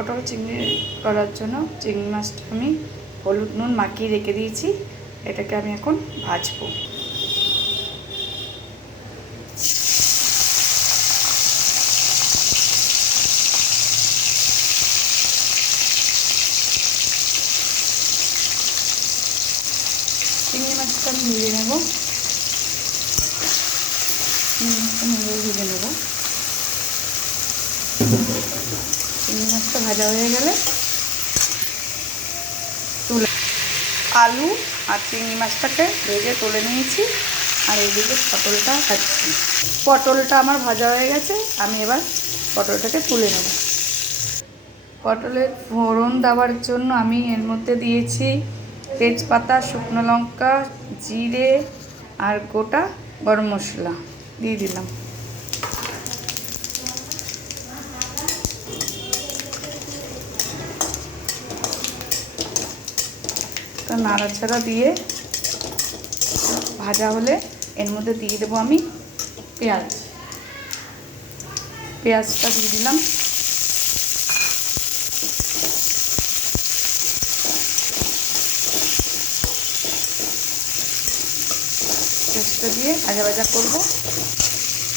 পটল চিংড়ি করার জন্য চিংড়ি মাছটা আমি হলুদ নুন মাখিয়ে রেখে দিয়েছি। এটাকে আমি এখন ভাজবো। চিংড়ি মাছটা আমি ভেজে নেব, ভেজে নেব। চিংড়ি মাছটা ভাজা হয়ে গেলে তুলে আলু আর চিংড়ি মাছটাকে ভেজে তুলে নিয়েছি। আর এইদিকে পটলটা ভাজছি। পটলটা আমার ভাজা হয়ে গেছে, আমি এবার পটলটাকে তুলে নেব। পটলের ফোড়ন দেওয়ার জন্য আমি এর মধ্যে দিয়েছি তেজপাতা, শুকনো লঙ্কা, জিরে আর গোটা গরম মশলা দিয়ে দিলাম। তো নাড়াচাড়া দিয়ে ভাজা হলে এর মধ্যে দিয়ে দেবো আমি পেঁয়াজ। পেঁয়াজটা দিয়ে দিলাম। পেঁয়াজটা দিয়ে ভাজা ভাজা করবো।